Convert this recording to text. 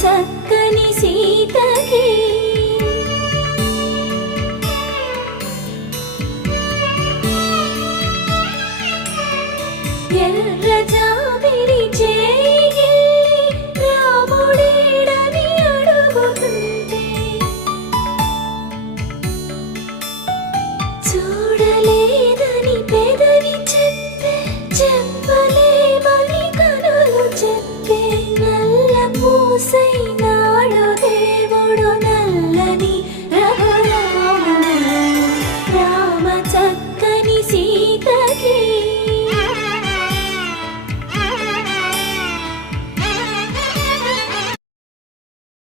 చక్కని సీతకి ఎర్ర జాబిలి చేయి రాముడేడని అడుగుతుంటే చూడలేదని పెదవి చెప్పలేమని కనులు చెప్పే నల్ల పూసై